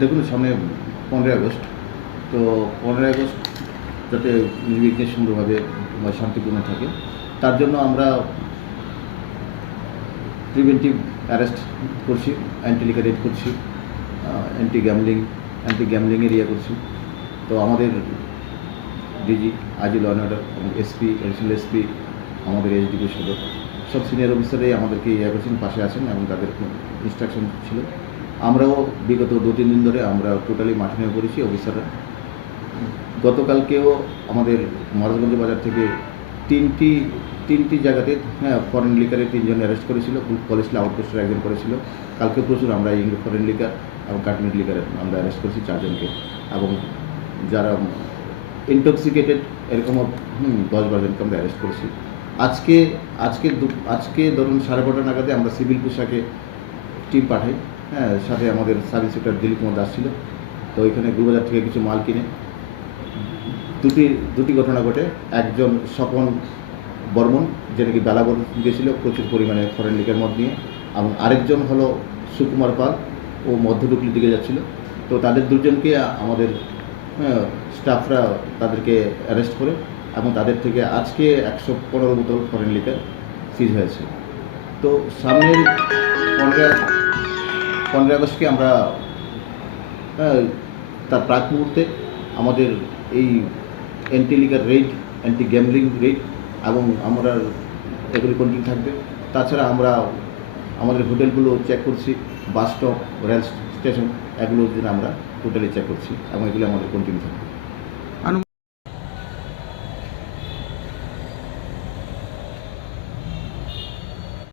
দেখুন, সামনে পনেরোই আগস্ট। তো পনেরোই আগস্ট যাতে নির্বিঘ্নে সুন্দরভাবে বা শান্তিপূর্ণ থাকে, তার জন্য আমরা প্রিভেন্টিভ অ্যারেস্ট করছি অ্যান্টি লিকার করছি অ্যান্টি গ্যামলিং অ্যান্টি গ্যামলিংয়ের ইয়ে করছি। তো আমাদের ডিজি আজিল অর্ডার এবং এসপি এডিশনাল এসপি আমাদের এইচডিপি সদর, সব সিনিয়র অফিসারই আমাদেরকে ইয়ে করছেন পাশে আছেন এবং তাদের ইনস্ট্রাকশন ছিল। আমরাও বিগত দু তিন দিন ধরে আমরা টোটালি মাঠে নেমে পড়েছি অফিসাররা গতকালকেও আমাদের মহারাজগঞ্জ বাজার থেকে তিনটি তিনটি জায়গাতে হ্যাঁ ফরেন লিকারে তিনজন অ্যারেস্ট করেছিল কলেজটা আউটপোস্টের একজন করেছিল। কালকে প্রচুর আমরা ইংরেজ ফরেন লিকার এবং কাশ্মীর লিকারে আমরা অ্যারেস্ট করেছি চারজনকে। এবং যারা ইনটক্সিকেটেড এরকমও হুম, দশ বারোজনকে আমরা অ্যারেস্ট করেছি। আজকে আজকে আজকে ধরুন সাড়ে বারোটা নাগাদে আমরা সিভিল পোশাকে টিম পাঠাই। হ্যাঁ সাথে আমাদের সাব ইন্সপেক্টর দিলীপ কুমার দাস ছিল। তো ওইখানে গুলবাজার থেকে কিছু মাল কিনে দুটি দুটি ঘটনা ঘটে। একজন স্বপন বর্মন যে নাকি বেলাবর গেছিল প্রচুর পরিমাণে ফরেন লিগের মদ নিয়ে এবং আরেকজন হলো সুকুমার পাল ও মধ্যডুকলির দিকে যাচ্ছিল। তো তাদের দুজনকে আমাদের হ্যাঁ, স্টাফরা তাদেরকে অ্যারেস্ট করে এবং তাদের থেকে আজকে একশো পনেরো বোতল ফরেন লিকার সিজ হয়েছে। তো সামনের পনেরো পনেরোই আগস্টকে আমরা হ্যাঁ, তার প্রাক মুহূর্তে আমাদের এই অ্যান্টি লিগার রেড অ্যান্টি গ্যামলিং রেড এবং আমরা এগুলি কন্টিনিউ থাকবে। তাছাড়া আমরা আমাদের হোটেলগুলো চেক করছি বাস স্টপ রেল স্টেশন এগুলো আমরা টোটালি চেক করছি এবং এগুলি আমাদের কন্টিনিউ থাকবে।